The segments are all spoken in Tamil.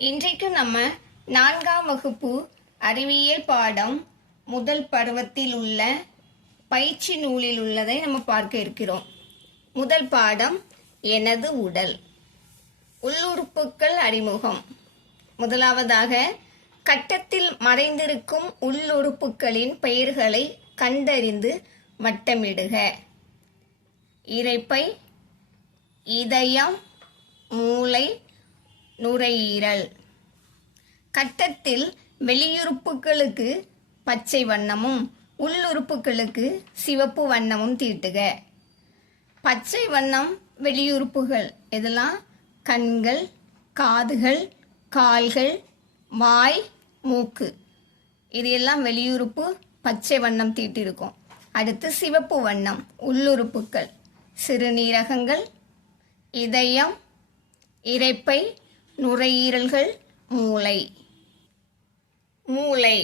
இன்றைக்கு நம்ம 4ஆம் வகுப்பு அறிவியல் பாடம் முதல் பருவத்தில் உள்ள பயிற்சி நூலில் உள்ளதை நம்ம பார்க்க இருக்கிறோம். முதல் பாடம் எனது உடல். உள்ளுறுப்புகள் அறிமுகம். முதலாவதாக கட்டத்தில் மறைந்திருக்கும் உள்ளுறுப்புகளின் பெயர்களை கண்டறிந்து வட்டமிடுக. இரைப்பை, இதயம், மூளை, நுரையீரல். கட்டத்தில் வெளியுறுப்புகளுக்கு பச்சை வண்ணமும் உள்ளுறுப்புகளுக்கு சிவப்பு வண்ணமும் தீட்டுக. பச்சை வண்ணம் வெளியுறுப்புகள் இதெல்லாம் கண்கள், காதுகள், கால்கள், வாய், மூக்கு. இது எல்லாம் வெளியுறுப்பு பச்சை வண்ணம் தீட்டிருக்கும். அடுத்து சிவப்பு வண்ணம் உள்ளுறுப்புகள் சிறுநீரகங்கள், இதயம், இரைப்பை, நுரையீரல்கள், மூளை. மூளை.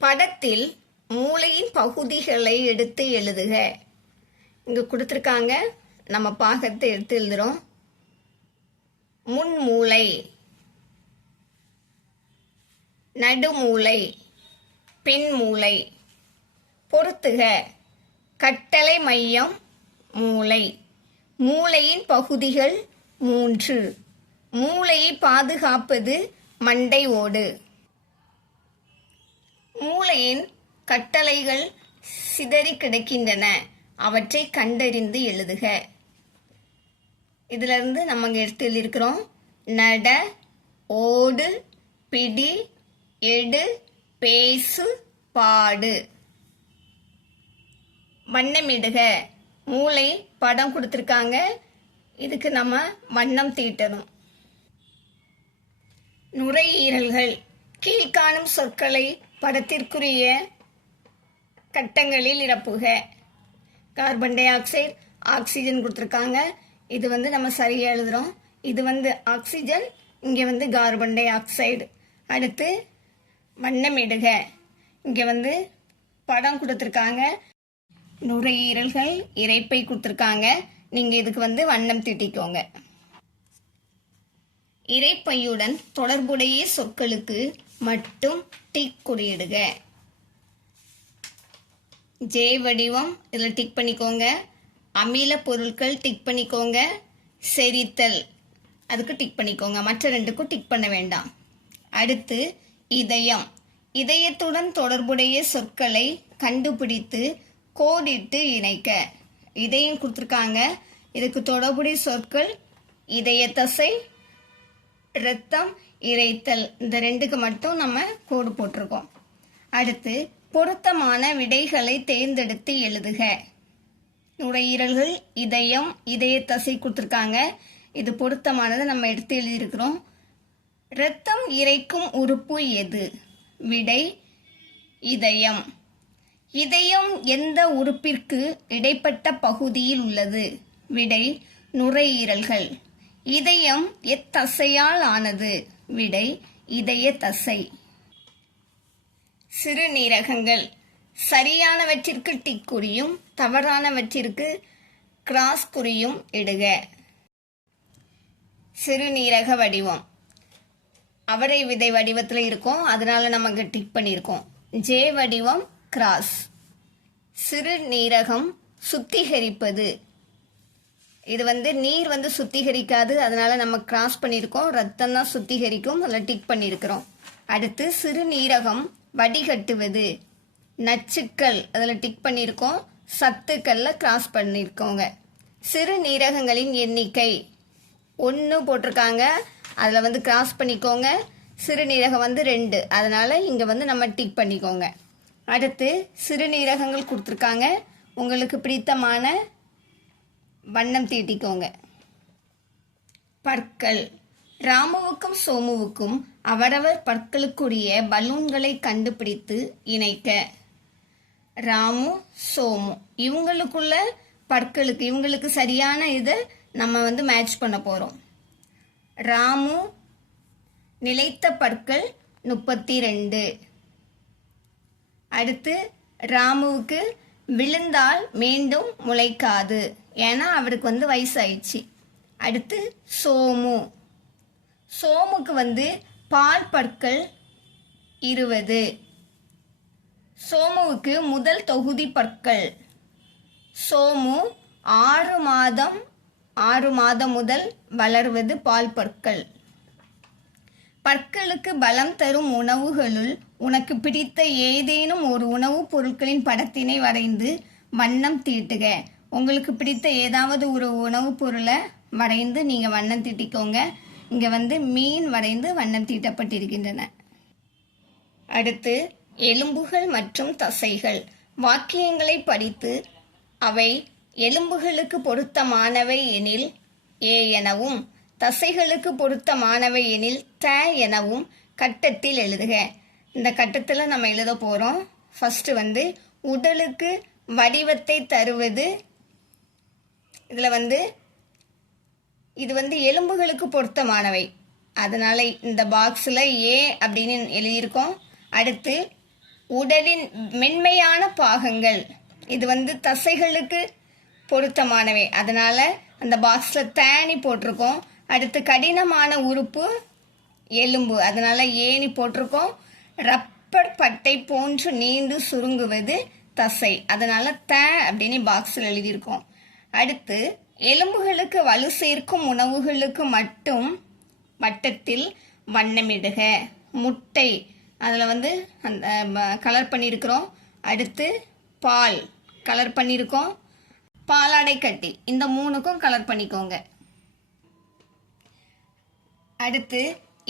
படத்தில் மூளையின் பகுதிகளை எடுத்து எழுதுக. இங்க கொடுத்துருக்காங்க, நம்ம பாகத்தை எடுத்து எழுதுறோம். முன்மூளை, நடுமூளை, பின்மூளை. பொறுத்துக. கட்டளை மையம் மூளை. மூளையின் பகுதிகள் 3. மூளையை பாதுகாப்பது மண்டை ஓடு. மூளையின் கட்டளைகள் சிதறி கிடக்கின்றன, அவற்றை கண்டறிந்து எழுதுக. இதுல இருந்து நம்ம எடுத்து எழுதியிருக்கிறோம். நட, ஓடு, பிடி, எடு, பேசு, பாடு. வண்ணமிடுக. மூளை படம் கொடுத்துருக்காங்க, இதுக்கு நம்ம வண்ணம் தீட்டணும். நுரையீரல்கள். கீழ்காணும் சொற்களை படத்திற்குரிய கட்டங்களில் நிரப்புக. கார்பன் டை ஆக்சைடு, ஆக்சிஜன் கொடுத்துருக்காங்க. இது நம்ம சரியா எழுதுறோம். இது ஆக்சிஜன், இங்க கார்பன் டை ஆக்சைடு. அடுத்து வண்ணமிடுக. இங்க படம் கொடுத்துருக்காங்க. நுரையீரல்கள், இரைப்பை கொடுத்துருக்காங்க. நீங்க இதுக்கு வண்ணம் தீட்டிக்கோங்க. இரைப்பையுடன் தொடர்புடைய சொற்களுக்கு மட்டும் டிக் குறியிடுக. ஜே வடிவம் இதுல டிக் பண்ணிக்கோங்க. அமில பொருட்கள் டிக் பண்ணிக்கோங்க. செரித்தல் அதுக்கு டிக் பண்ணிக்கோங்க. மற்ற ரெண்டுக்கும் டிக் பண்ண வேண்டாம். அடுத்து இதயம். இதயத்துடன் தொடர்புடைய சொற்களை கண்டுபிடித்து கோடிட்டு இணைக்க. இதயம் கொடுத்துருக்காங்க, இதுக்கு தொடர்புடைய சொற்கள் இதய தசை, இரத்தம், இரைத்தல். இந்த ரெண்டுக்கு மட்டும் நம்ம கோடு போட்டிருக்கோம். அடுத்து பொருத்தமான விடைகளை தேர்ந்தெடுத்து எழுதுக. நுரையீரல்கள், இதயம், இதய தசை கொடுத்துருக்காங்க. இது பொருத்தமானதை நம்ம எடுத்து எழுதியிருக்கிறோம். இரத்தம் இறைக்கும் உறுப்பு எது? விடை இதயம். இதயம் எந்த உறுப்பிற்கு இடைப்பட்ட பகுதியில் உள்ளது? விடை நுரையீரல்கள். இதயம் எத்தசையால் ஆனது? விடை இதய தசை. சிறுநீரகங்கள். சரியானவற்றிற்கு டிக் குறியும் தவறானவற்றிற்கு கிராஸ் குறியும் இடுக. சிறுநீரக வடிவம் அவரை விதை வடிவத்தில் இருக்கும், அதனால நமக்கு டிக் பண்ணியிருக்கோம். ஜே வடிவம் கிராஸ். சிறுநீரகம் சுத்திகரிப்பது. இது நீர் சுத்திகரிக்காது, அதனால நம்ம கிராஸ் பண்ணியிருக்கோம். ரத்தம் தான் சுத்திகரிக்கும், அதில் டிக் பண்ணியிருக்கிறோம். அடுத்து சிறுநீரகம் வடிகட்டுவது. நச்சுக்கள் அதில் டிக் பண்ணியிருக்கோம். சத்துக்கள்ல கிராஸ் பண்ணியிருக்கோங்க. சிறுநீரகங்களின் எண்ணிக்கை 1 போட்டிருக்காங்க, அதில் கிராஸ் பண்ணிக்கோங்க. சிறுநீரகம் 2, அதனால இங்கே நம்ம டிக் பண்ணிக்கோங்க. அடுத்து சிறுநீரகங்கள் கொடுத்துருக்காங்க, உங்களுக்கு பிடித்தமான வண்ணம் தீட்டிக்கோங்க. பற்கள். ராமுவுக்கும் சோமுவுக்கும் அவரவர் பற்களுக்குரிய பலூன்களை கண்டுபிடித்து இணைக்க. ராமு, சோமு இவங்களுக்குள்ள பற்களுக்கு இவங்களுக்கு சரியான இதை நம்ம மேட்ச் பண்ண போறோம். ராமு நிலைத்த பற்கள் 32. அடுத்து ராமுவுக்கு விழுந்தால் மீண்டும் முளைக்காது, ஏன்னா அவருக்கு வயசாயிடுச்சு. அடுத்து சோமு. சோமுக்கு பால் பற்கள் 20. சோமுவுக்கு முதல் தொகுதி பற்கள். சோமு 6 மாதம் முதல் வளர்வது பால் பற்கள். பற்களுக்கு பலம் தரும் உணவுகளுள் உனக்கு பிடித்த ஏதேனும் ஒரு உணவுப் பொருட்களின் படத்தினை வரைந்து வண்ணம் தீட்டுக. உங்களுக்கு பிடித்த ஏதாவது ஒரு உணவுப் பொருளை வரைந்து நீங்கள் வண்ணம் தீட்டிக்கோங்க. இங்கே மீன் வரைந்து வண்ணம் தீட்டப்பட்டிருக்கின்றன. அடுத்து எலும்புகள் மற்றும் தசைகள். வாக்கியங்களை படித்து அவை எலும்புகளுக்கு பொருத்தமானவை எனில் ஏ எனவும் தசைகளுக்கு பொருத்தமானவை எனில் த எனவும் கட்டத்தில் எழுதுக. இந்த கட்டத்தில் நம்ம எழுத போகிறோம். ஃபஸ்ட்டு உடலுக்கு வடிவத்தை தருவது. இதில் இது எலும்புகளுக்கு பொருத்தமானவை, அதனால இந்த பாக்ஸில் ஏ அப்படின்னு எழுதியிருக்கோம். அடுத்து உடலின் மென்மையான பாகங்கள். இது தசைகளுக்கு பொருத்தமானவை, அதனால அந்த பாக்ஸில் தேனி போட்டிருக்கோம். அடுத்து கடினமான உறுப்பு எலும்பு, அதனால ஏனி போட்டிருக்கோம். ரப்பர் பட்டை போன்று நீண்டு சுருங்குவது தசை, அதனால த அப்படின்னு பாக்ஸில் எழுதியிருக்கோம். அடுத்து எலும்புகளுக்கு வலு சேர்க்கும் உணவுகளுக்கு மட்டும் வட்டத்தில் வண்ணமிடுக. முட்டை, அதில் அந்த கலர் பண்ணியிருக்கிறோம். அடுத்து பால் கலர் பண்ணியிருக்கோம். பாலாடை கட்டி, இந்த 3க்கும் கலர் பண்ணிக்கோங்க. அடுத்து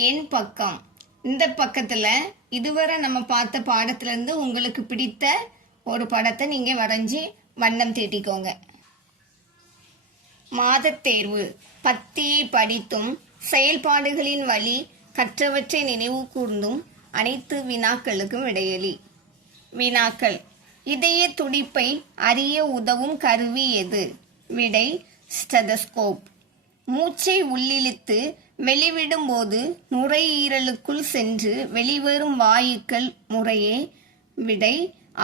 என் பக்கம். இந்த பக்கத்தில் இதுவரை நம்ம பார்த்த பாடத்திலேருந்து உங்களுக்கு பிடித்த ஒரு படத்தை நீங்கள் வரைஞ்சி வண்ணம் தீட்டிக்கோங்க. மாதத்தேர்வு. பத்தியை படித்தும் செயல்பாடுகளின் வழி கற்றவற்றை நினைவு கூர்ந்தும் அனைத்து வினாக்களுக்கும் விடையளி. வினாக்கள். இதய துடிப்பை அறிய உதவும் கருவி எது? விடை ஸ்டெதஸ்கோப். மூச்சை உள்ளிழுத்து வெளிவிடும் போது நுரையீரலுக்குள் சென்று வெளிவரும் வாயுக்கள் முறையே? விடை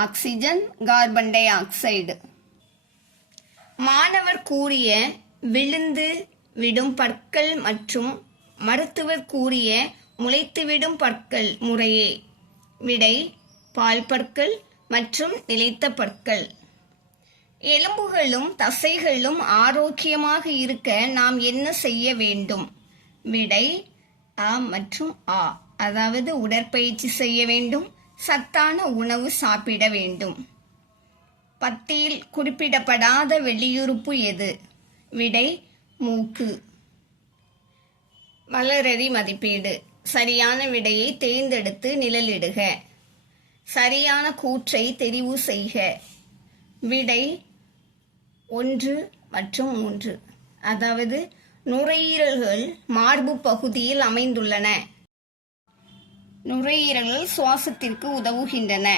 ஆக்சிஜன், கார்பன் டை ஆக்சைடு. மாணவர் கூறிய விழுந்து விடும் பற்கள் மற்றும் மருத்துவர் கூறிய முளைத்துவிடும் பற்கள் முறையே? விடை பால் பற்கள் மற்றும் நிலைத்த பற்கள். எலும்புகளும் தசைகளும் ஆரோக்கியமாக இருக்க நாம் என்ன செய்ய வேண்டும்? விடை அ மற்றும் ஆ, அதாவது உடற்பயிற்சி செய்ய வேண்டும், சத்தான உணவு சாப்பிட வேண்டும். பத்தியில் குறிப்பிடப்படாத வெளியுறுப்பு எது? விடை மூக்கு. வளரறி மதிப்பீடு. சரியான விடையை தேர்ந்தெடுத்து நிழலிடுக. சரியான கூற்றை தெரிவு செய்க. விடை 1 மற்றும் 3, அதாவது நுரையீரல்கள் மார்பு பகுதியில் அமைந்துள்ளன. நுரையீரல்கள் சுவாசத்திற்கு உதவுகின்றன.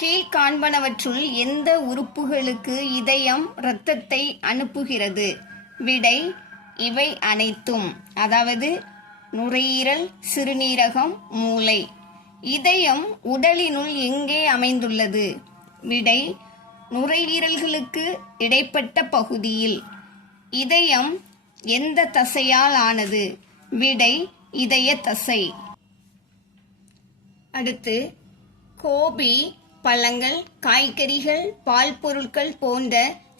கீழ்காண்பனவற்றுள் எந்த உறுப்புகளுக்கு இதயம் இரத்தத்தை அனுப்புகிறது? விடை இவை அனைத்தும், அதாவது நுரையீரல், சிறுநீரகம், மூளை. இதயம் உடலினுள் எங்கே அமைந்துள்ளது? விடை நுரையீரல்களுக்கு இடைப்பட்ட பகுதியில். இதயம் எந்த தசையால் ஆனது? விடை இதய தசை. அடுத்து கோபி பழங்கள், காய்கறிகள், பால் பொருட்கள் போன்ற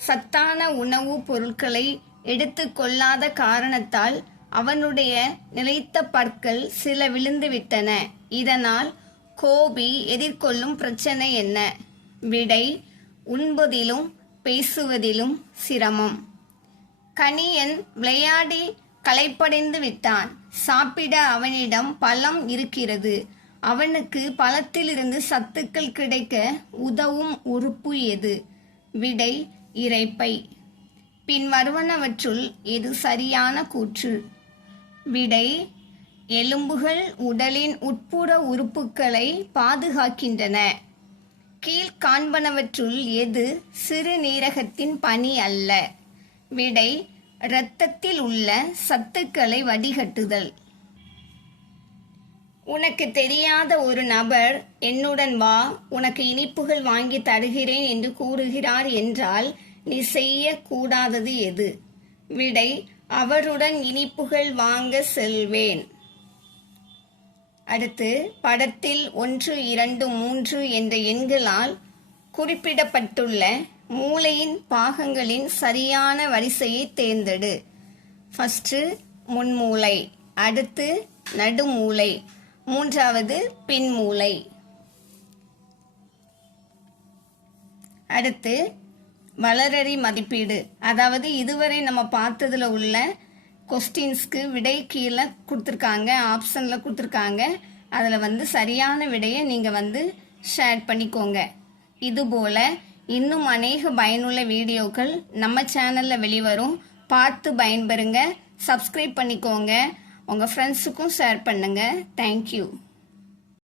சத்தான உணவுப் பொருட்களை எடுத்துக்கொள்ளாத காரணத்தால் அவனுடைய நிலைத்த பற்கள் சில விழுந்துவிட்டன. இதனால் கோபி எதிர்கொள்ளும் பிரச்சனை என்ன? விடை உண்பதிலும் பேசுவதிலும் சிரமம். கணியன் விளையாடி களைப்படைந்து விட்டான். சாப்பிட அவனிடம் பழம் இருக்கிறது. அவனுக்கு பழத்திலிருந்து சத்துக்கள் கிடைக்க உதவும் உறுப்பு எது? விடை இரைப்பை. பின் வருவனவற்றுள் எது சரியான கூற்று? விடை எலும்புகள் உடலின் உட்புற உறுப்புகளை பாதுகாக்கின்றன. கீழ்காண்பனவற்றுள் எது சிறுநீரகத்தின் பணி அல்ல? விடை இரத்தத்தில் உள்ள சத்துக்களை வடிகட்டுதல். உனக்கு தெரியாத ஒரு நபர் என்னுடன் வா, உனக்கு இனிப்புகள் வாங்கி தருகிறேன் என்று கூறுகிறார் என்றால் நீ செய்யக்கூடாதது எது? விடை அவருடன் இனிப்புகள் வாங்க செல்வேன். அடுத்து படத்தில் 1, 2, 3 என்ற எண்களால் குறிப்பிடப்பட்டுள்ள மூளையின் பாகங்களின் சரியான வரிசையை தேர்ந்தெடு. ஃபர்ஸ்ட் முன்மூளை, அடுத்து நடுமூளை, மூன்றாவது பின்மூளை. அடுத்து வளரறி மதிப்பீடு, அதாவது இதுவரை நம்ம பார்த்ததுல உள்ள கொஸ்டின்ஸ்க்கு விடை கீழே கொடுத்துருக்காங்க, ஆப்ஷனில் கொடுத்துருக்காங்க. அதில் சரியான விடையை நீங்கள் ஷேர் பண்ணிக்கோங்க. இதுபோல் இன்னும் அநேக பயனுள்ள வீடியோக்கள் நம்ம சேனலில் வெளிவரும். பார்த்து பயன்பெறுங்க. சப்ஸ்கிரைப் பண்ணிக்கோங்க. உங்கள் ஃப்ரெண்ட்ஸுக்கும் ஷேர் பண்ணுங்கள். தேங்க்யூ.